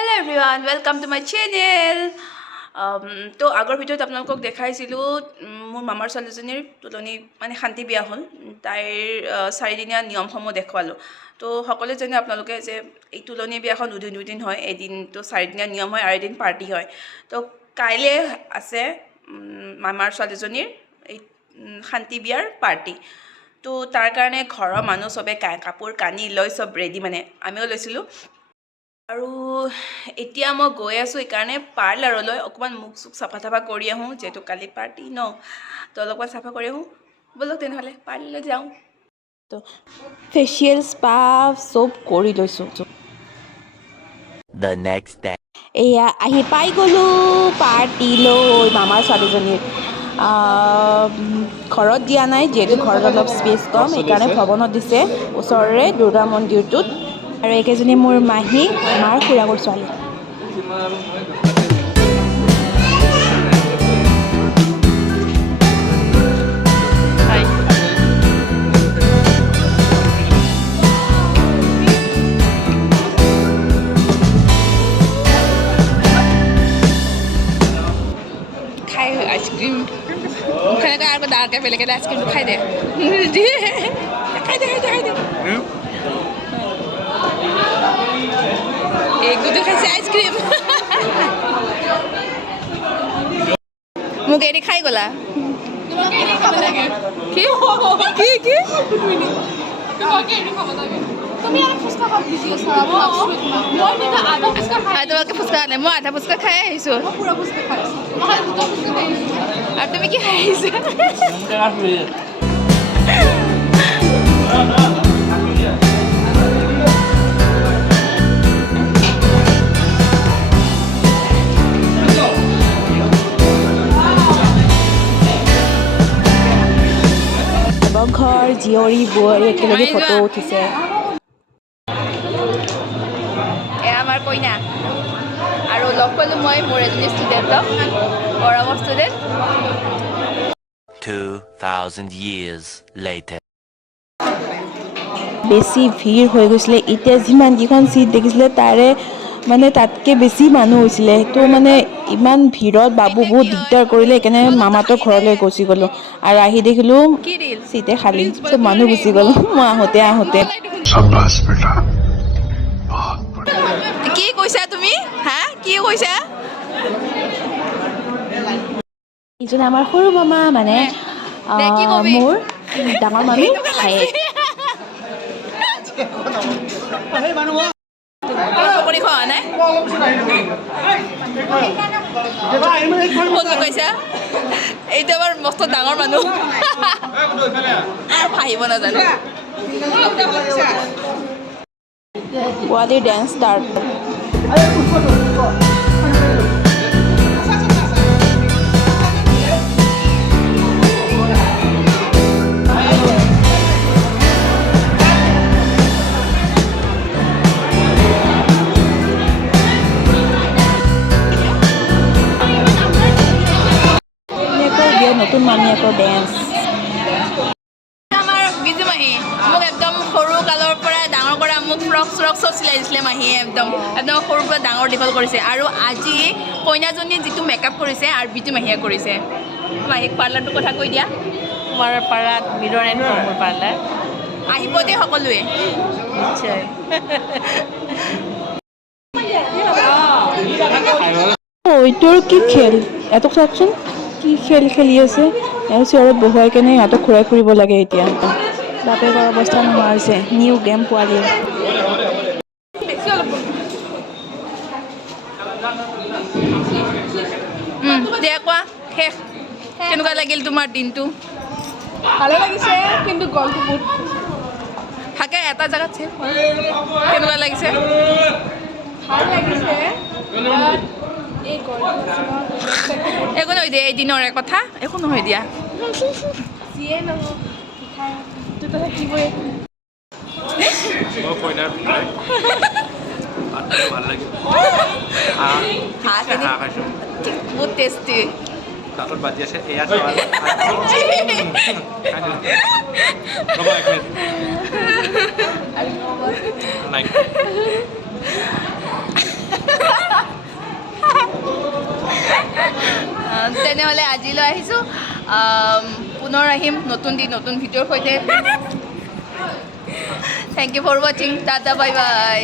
Hello everyone, welcome to my channel. তো আগৰ ভিডিঅ'ত আপোনালোকক দেখাইছিলোঁ মোৰ মামাৰ ছোৱালীজনীৰ তুলনি মানে শান্তি বিয়া হ'ল তাইৰ 4 দিনীয়া নিয়মসমূহ দেখুৱালোঁ তো সকলোৱে জানে আপোনালোকে যে এই তুলনি বিয়াখন দুদিন হয় এদিন তো 4 দিনীয়া নিয়ম হয় আৰু এদিন পাৰ্টি হয় তো কাইলৈ আছে মামাৰ ছোৱালীজনীৰ এই শান্তি বিয়াৰ পাৰ্টি তো তাৰ কাৰণে ঘৰৰ মানুহ সবে কাপোৰ কানি লৈ সব ৰেডি মানে আমিও লৈছিলোঁ আৰু এতিয়া মই গৈ আছোঁ এইকাৰণে পাৰ্লাৰলৈ অকণমান মুখ চুখ চাফা কৰি আহোঁ যিহেতু কালি পাৰ্টি ন তো অলপমান চাফা কৰি আহোঁ ব'লক তেনেহ'লে পাৰ্লাৰলৈ যাওঁ তো ফেচিয়েল স্পা চব কৰি লৈছোঁ এয়া আহি পাই গ'লোঁ পাৰ্টিলৈ মামাৰ ছোৱালীজনীৰ ঘৰত দিয়া নাই যিহেতু ঘৰত অলপ স্পেচ কম সেইকাৰণে ভৱনত দিছে ওচৰৰে দুৰ্গা মন্দিৰটোত আৰু এইকেইজনী মোৰ মাহী মাৰ খুৰাকৰ ছোৱালী খাই আইচক্ৰীম খাই আৰু ডাঙৰকৈ বেলেগে আইচক্ৰীমটো খাই দে খাই দে এই গুটি খাইছে আইচক্ৰীম মোক এৰি খাই গ'লা কি তোমালোকে ফুচকা আনে মই আধা ফুচকা খাই আহিছোঁ আৰু তুমি কি খাই আহিছা ঘৰ জীয়ৰী বোৱাৰী একেলগে ফটো উঠিছে এয়া আমাৰ কইনা আৰু লগ পালোঁ মই মোৰ এজনী ষ্টুডেণ্টক গৰমৰ ষ্টুডেণ্ট 2000 years later বেছি ভিৰ হৈ গৈছিলে এতিয়া যিমানকেইখন চিট দেখিছিলে তাৰে মানে তাতকৈ বেছি মানুহ হৈছিলে তো মানে ইমান ভিৰত বাবু বহুত দিগদাৰ কৰিলে সেইকাৰণে মামাহঁতৰ ঘৰলৈ গুচি গ'লোঁ আৰু আহি দেখিলোঁ চিটে খালী চব মানুহ গুচি গ'ল মই আহোঁতে কি কৈছা তুমি হা কি কৈছা এইজন আমাৰ সৰু মামা মানে মোৰ ডাঙৰ মামী ভায়েক পকৰি খোৱা নাই কৈছা এইটো আমাৰ মস্ত ডাঙৰ মানুহ হাঁহিব নাজানো পোৱালিৰ ডেন্স ষ্টাৰ্ট নতুন মামীয়েকৰ ডেন্স আমাৰ বিজু মাহী মোক একদম সৰু কালৰ পৰা ডাঙৰ কৰা মোক ফ্ৰক চ্ৰক চব চিলাই দিছিলে মাহীয়ে একদম সৰুৰ পৰা ডাঙৰ দীঘল কৰিছে আৰু আজি কইনাজনীয়ে যিটো মেকআপ কৰিছে আৰু বিজু মাহীয়ে কৰিছে মাহীক পাৰ্লাৰটোৰ কথা কৈ দিয়া তোমাৰ পাৰ্লাৰ মিৰৰ এণ্ড মোৰ পাৰ্লাৰ আহিব দেই সকলোৱে নিশ্চয় এইটোৰ কি খেল এটক চাওকচোন কি খেল খেলি আছে এওঁ চিঞৰত বহুৱাই কেনে সিহঁতক ঘূৰাই ফুৰিব লাগে এতিয়া বাপেকৰ অৱস্থা নোহোৱা হৈছে নিউ গেম পোৱালি দিয়া কোৱা শেষ কেনেকুৱা লাগিল তোমাৰ দিনটো ভালে লাগিছে কিন্তু গলটো বহুত থাকে এটা জেগাত শেষ কেনেকুৱা লাগিছে ভাল লাগিছে এই একো নহয় দিয়া এদিনৰে কথা একো নহয় দিয়া যিয়ে নহওক দুটা থাকিবই বহুত টেষ্টি দাঁতত বাজি আছে এয়া নাই তেনেহ'লে আজিলৈ আহিছোঁ পুনৰ আহিম নতুন দিন নতুন ভিডিঅ'ৰ সৈতে থেংক ইউ ফৰ ৱাচিং টাটা বাই বাই